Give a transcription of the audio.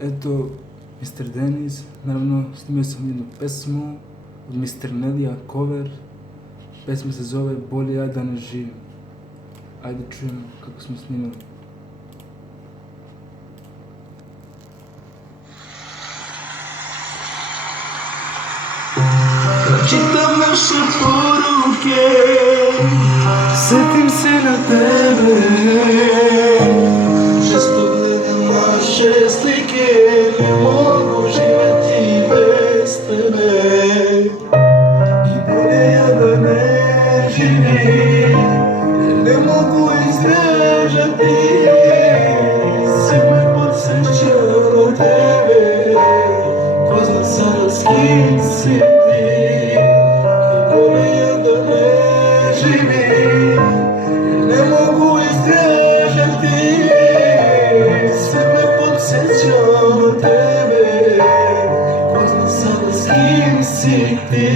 Eto, Mr. Denis, naravno snimio sam jednu pesmu od Mr. Nelija, cover. Pesma se zove Bolje ja da ne živim. Ajde čujemo kako smo snimili. Čitam naše poruke, setim se na tebe. Često gledam naše slike, ne mogu živjeti bez tebe. I bolje ja da ne živim, jer ne mogu izdržati. Sve me podsjeća na tebe, ko zna sada s kim si ti. Ne mogu izdržati, sve me podsjeća na tebe, ko zna sada s kim si ti.